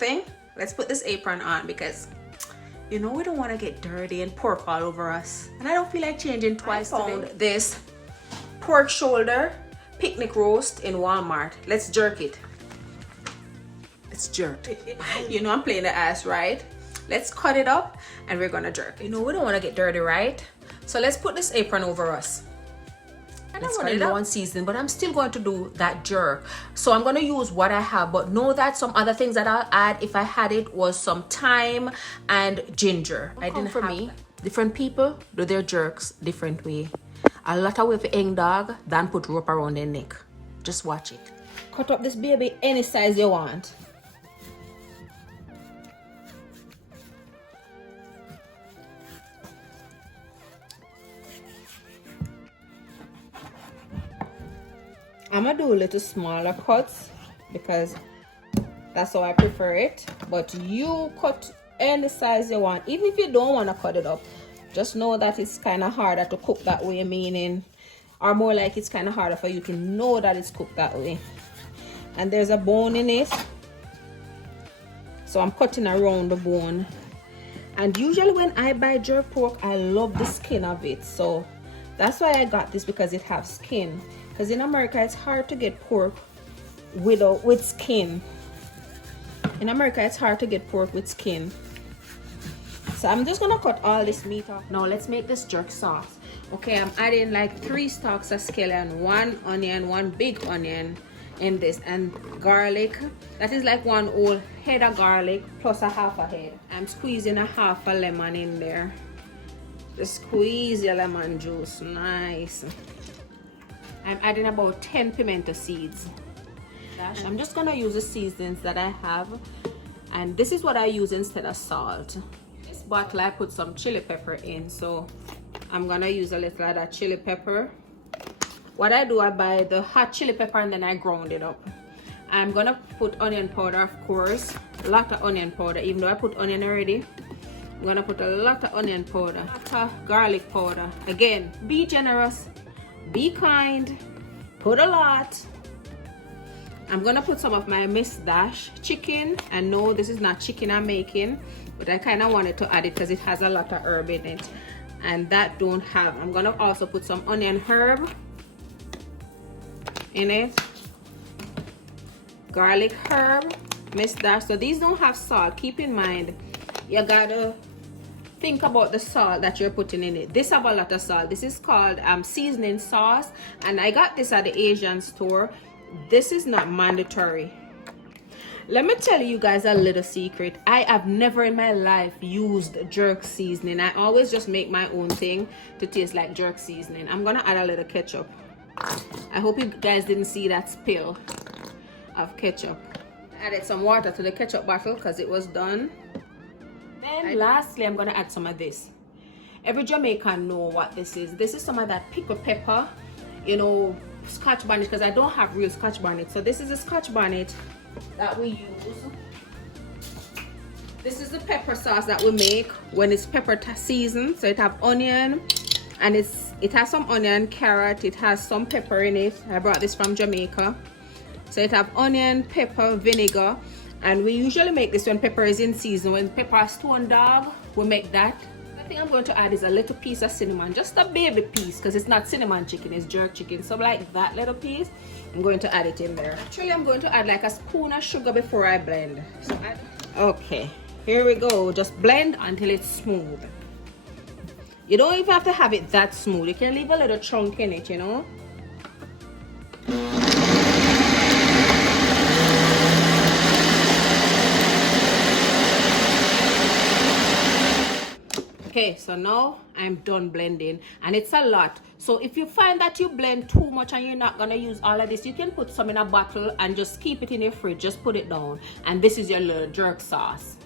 thing, let's put this apron on because you know we don't want to get dirty and pork all over us. And I don't feel like changing twice. I found this pork shoulder picnic roast in Walmart. Let's jerk it. Let's jerk. You know I'm playing the ass, right? Let's cut it up and we're gonna jerk it. You know we don't want to get dirty, right? So let's put this apron over us. It's kind of low on seasoning, but I'm still going to do that jerk. So I'm going to use what I have, but know that some other things that I'll add if I had it was some thyme and ginger. I didn't for me. Different people do their jerks different way. A lot of way for young dog than put rope around their neck. Just watch it. Cut up this baby any size you want. I'm gonna do a little smaller cuts because that's how I prefer it, but you cut any size you want. Even if you don't want to cut it up, just know that it's kind of harder to cook that way, meaning, or more like it's kind of harder for you to know that it's cooked that way. And there's a bone in it, so I'm cutting around the bone. And usually when I buy jerk pork, I love the skin of it, so that's why I got this, because it has skin. Because in America it's hard to get pork with skin. In America it's hard to get pork with skin. So I'm just gonna cut all this meat off. Now let's make this jerk sauce. Okay, I'm adding like 3 stalks of scallion, 1 onion, 1 big onion in this, and garlic. That is like 1 whole head of garlic plus a half a head. I'm squeezing a half a lemon in there. Just squeeze your lemon juice, nice. I'm adding about 10 pimento seeds. I'm just gonna use the seasonings that I have, and this is what I use instead of salt. This bottle I put some chili pepper in, so I'm gonna use a little of that chili pepper. What I do, I buy the hot chili pepper and then I ground it up. I'm gonna put onion powder, of course, a lot of onion powder. Even though I put onion already, I'm gonna put a lot of onion powder, a lot of garlic powder. Again, be generous. Be kind, put a lot. I'm gonna put some of my Miss Dash chicken, and no, this is not chicken I'm making, but I kind of wanted to add it because it has a lot of herb in it, and that don't have. I'm gonna also put some onion herb in it, garlic herb, Miss Dash. So these don't have salt. Keep in mind, you gotta think about the salt that you're putting in it. This have a lot of salt. This is called seasoning sauce, and I got this at the Asian store. This is not mandatory. Let me tell you guys a little secret. I have never in my life used jerk seasoning. I always just make my own thing to taste like jerk seasoning. I'm gonna add a little ketchup. I hope you guys didn't see that spill of ketchup. I added some water to the ketchup bottle because it was done. Then lastly, I'm gonna add some of this. Every Jamaican know what this is. This is some of that pickled pepper, you know, Scotch bonnet, because I don't have real Scotch bonnet. So this is a Scotch bonnet that we use. This is the pepper sauce that we make when it's pepper seasoned. So it have onion, and it has some onion, carrot, it has some pepper in it. I brought this from Jamaica. So it have onion, pepper, vinegar. And we usually make this when pepper is in season. When pepper is stone dog, we make that. The thing I'm going to add is a little piece of cinnamon, just a baby piece, because it's not cinnamon chicken, it's jerk chicken. So like that little piece, I'm going to add it in there. Actually, I'm going to add like a spoon of sugar before I blend. So okay, here we go. Just blend until it's smooth. You don't even have to have it that smooth. You can leave a little chunk in it, you know. Okay, so now I'm done blending, and it's a lot. So if you find that you blend too much and you're not gonna use all of this, you can put some in a bottle and just keep it in your fridge. Just put it down, and this is your little jerk sauce.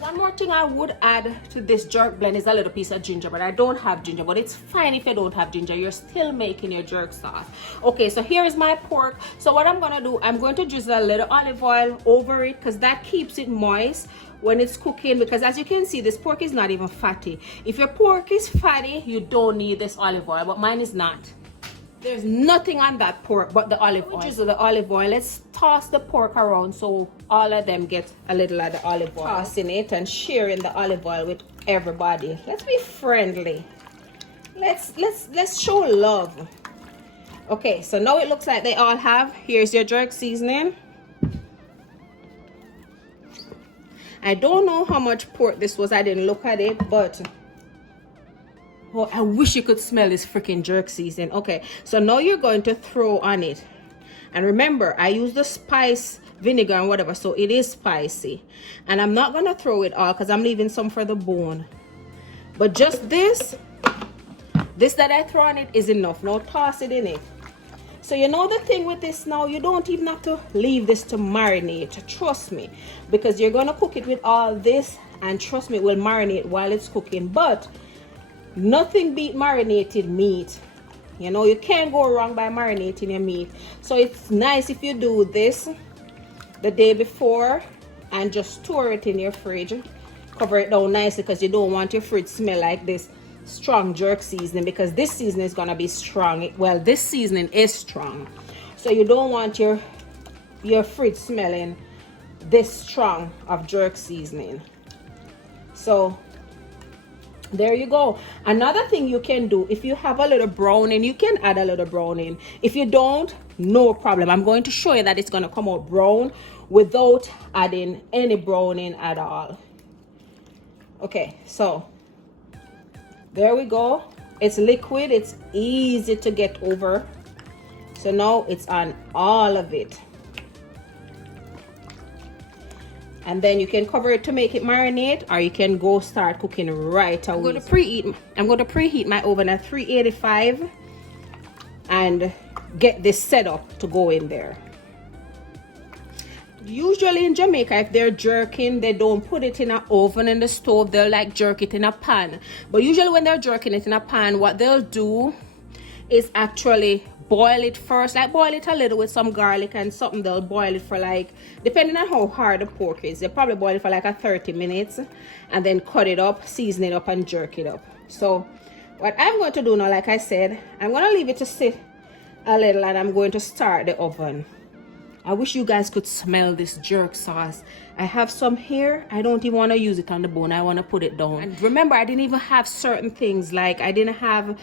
One more thing I would add to this jerk blend is a little piece of ginger, but I don't have ginger. But it's fine if you don't have ginger, you're still making your jerk sauce. Okay, so here is my pork. So what I'm gonna do, I'm going to drizzle a little olive oil over it, because that keeps it moist when it's cooking. Because as you can see, this pork is not even fatty. If your pork is fatty, you don't need this olive oil, but mine is not. There's nothing on that pork but the olive oil. So the olive oil, let's toss the pork around so all of them get a little of the olive oil. Tossing it and sharing the olive oil with everybody. Let's be friendly. Let's show love. Okay, so now it looks like they all have. Here's your jerk seasoning. I don't know how much pork this was. I didn't look at it, but oh, I wish you could smell this freaking jerk seasoning. Okay, so now you're going to throw on it. And remember, I use the spice vinegar and whatever, so it is spicy. And I'm not going to throw it all because I'm leaving some for the bone. But just this that I throw on it is enough. Now toss it in it. So you know the thing with this now, you don't even have to leave this to marinate. Trust me, because you're going to cook it with all this, and trust me, it will marinate while it's cooking. But nothing beat marinated meat. You know, you can't go wrong by marinating your meat. So it's nice if you do this the day before and just store it in your fridge. Cover it down nicely because you don't want your fridge smell like this strong jerk seasoning, because this seasoning is going to be strong. Well, this seasoning is strong, so you don't want your fridge smelling this strong of jerk seasoning. So there you go. Another thing you can do, if you have a little browning, you can add a little browning. If you don't, no problem. I'm going to show you that it's going to come out brown without adding any browning at all. Okay, so there we go. It's liquid, it's easy to get over. So now it's on all of it. And then you can cover it to make it marinate, or you can go start cooking right away. I'm going to preheat my oven at 385 and get this set up to go in there. Usually in Jamaica, if they're jerking, they don't put it in an oven in the stove. They'll like jerk it in a pan. But usually when they're jerking it in a pan, what they'll do is actually boil it first. Like boil it a little with some garlic and something. They'll boil it for like, depending on how hard the pork is, they'll probably boil it for like 30 minutes and then cut it up, season it up, and jerk it up. So what I'm going to do now, like I said, I'm going to leave it to sit a little, and I'm going to start the oven. I wish you guys could smell this jerk sauce. I have some here. I don't even want to use it on the bone. I want to put it down. And remember, I didn't even have certain things. Like I didn't have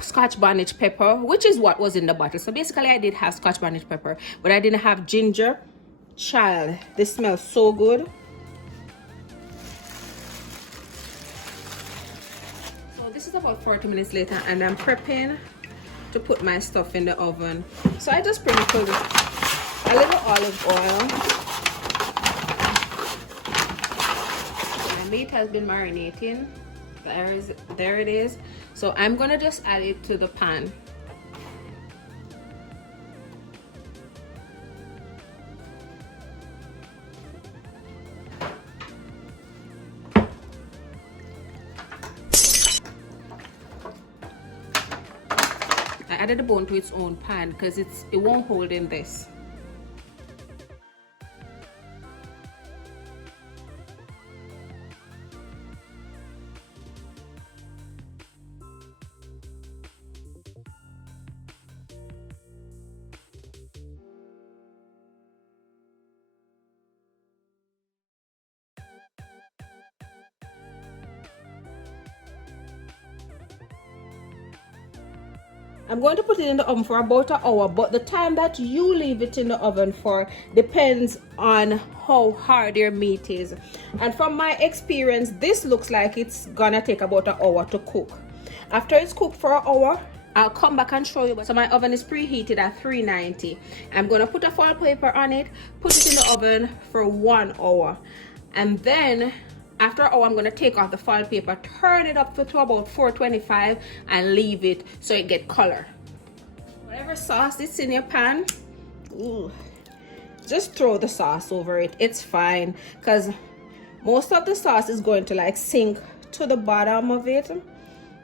Scotch bonnet pepper, which is what was in the bottle. So basically I did have Scotch bonnet pepper, but I didn't have ginger. Child, this smells so good. So this is about 40 minutes later, and I'm prepping to put my stuff in the oven. So I just sprinkled a little olive oil. My meat has been marinating. There it is. So I'm gonna just add it to the pan. I added the bone to its own pan because it won't hold in this. I'm going to put it in the oven for about an hour, but the time that you leave it in the oven for depends on how hard your meat is. And from my experience, this looks like it's gonna take about an hour to cook. After it's cooked for an hour, I'll come back and show you. So my oven is preheated at 390. I'm gonna put a foil paper on it, put it in the oven for 1 hour, and then after an hour, I'm going to take off the foil paper, turn it up to about 425, and leave it so it get color. Whatever sauce is in your pan, just throw the sauce over it. It's fine, because most of the sauce is going to like sink to the bottom of it.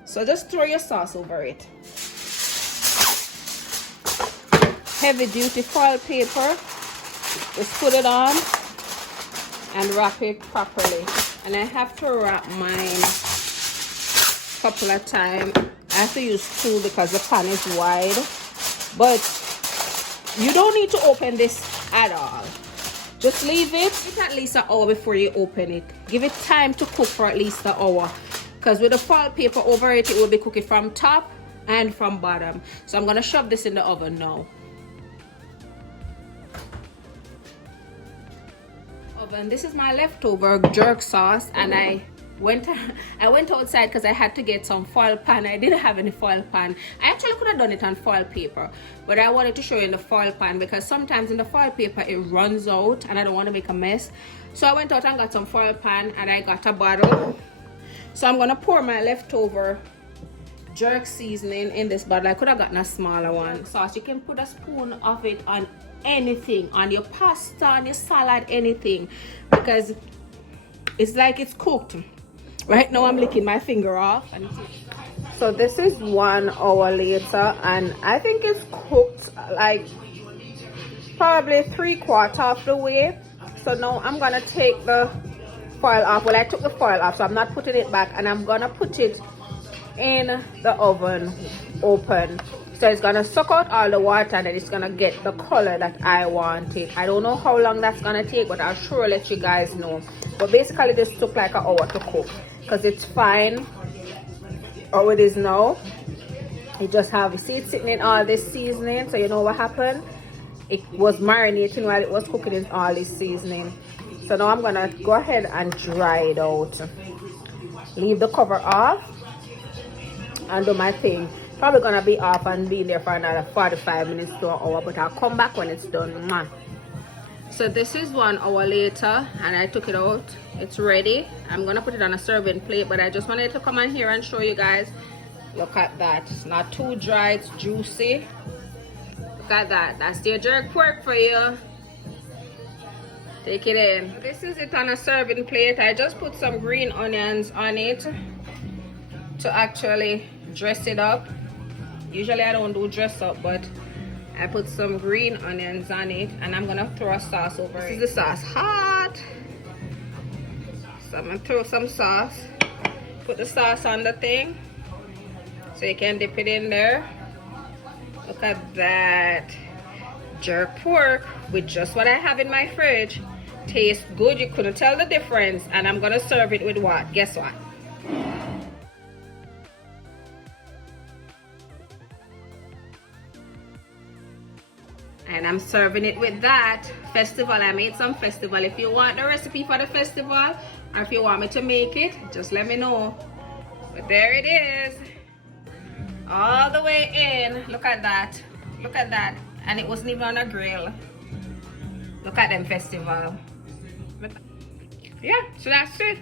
So just throw your sauce over it. Heavy duty foil paper. Just put it on and wrap it properly. And I have to wrap mine a couple of times. I have to use two because the pan is wide. but you don't need to open this at all. Just leave it at least an hour before you open it. Give it time to cook for at least an hour, because with the foil paper over it, it will be cooking from top and from bottom. So I'm gonna shove this in the oven now. Oven. This is my leftover jerk sauce, and I went outside because I had to get some foil pan. I didn't have any foil pan. I actually could have done it on foil paper, but I wanted to show you in the foil pan because sometimes in the foil paper it runs out and I don't want to make a mess. So I went out and got some foil pan, and I got a bottle. So I'm gonna pour my leftover jerk seasoning in this bottle. I could have gotten a smaller one. Sauce, you can put a spoon of it on anything, on your pasta, on your salad, anything, because it's like it's cooked. Right now I'm licking my finger off. So this is 1 hour later, and I think it's cooked like probably 3/4 of the way. So now I'm gonna take the foil off. Well, I took the foil off, so I'm not putting it back, and I'm gonna put it in the oven open. So it's gonna suck out all the water, and then it's gonna get the color that I want it. I don't know how long that's gonna take, but I'll sure let you guys know. But basically this took like an hour to cook, because it's fine how it is now. You just have, you see it sitting in all this seasoning. So you know what happened, it was marinating while it was cooking in all this seasoning. So now I'm gonna go ahead and dry it out, leave the cover off, and do my thing. Probably gonna be off and be there for another 45 minutes to an hour, but I'll come back when it's done. Mwah. So this is 1 hour later, and I took it out. It's ready. I'm gonna put it on a serving plate, but I just wanted to come on here and show you guys. Look at that. It's not too dry, it's juicy. Look at that. That's your jerk pork for you. Take it in. This is it on a serving plate. I just put some green onions on it to actually dress it up. Usually I don't do dress up, but I put some green onions on it, and I'm gonna throw a sauce over it. This is the sauce hot, so I'm gonna throw some sauce. Put the sauce on the thing so you can dip it in there. Look at that. Jerk pork with just what I have in my fridge. Tastes good. You couldn't tell the difference. And I'm gonna serve it with what? Guess what? And I'm serving it with that festival. I made some festival. If you want the recipe for the festival, or if you want me to make it, just let me know. But there it is, all the way in. Look at that. Look at that. And it wasn't even on a grill. Look at them festival. Yeah, so that's it.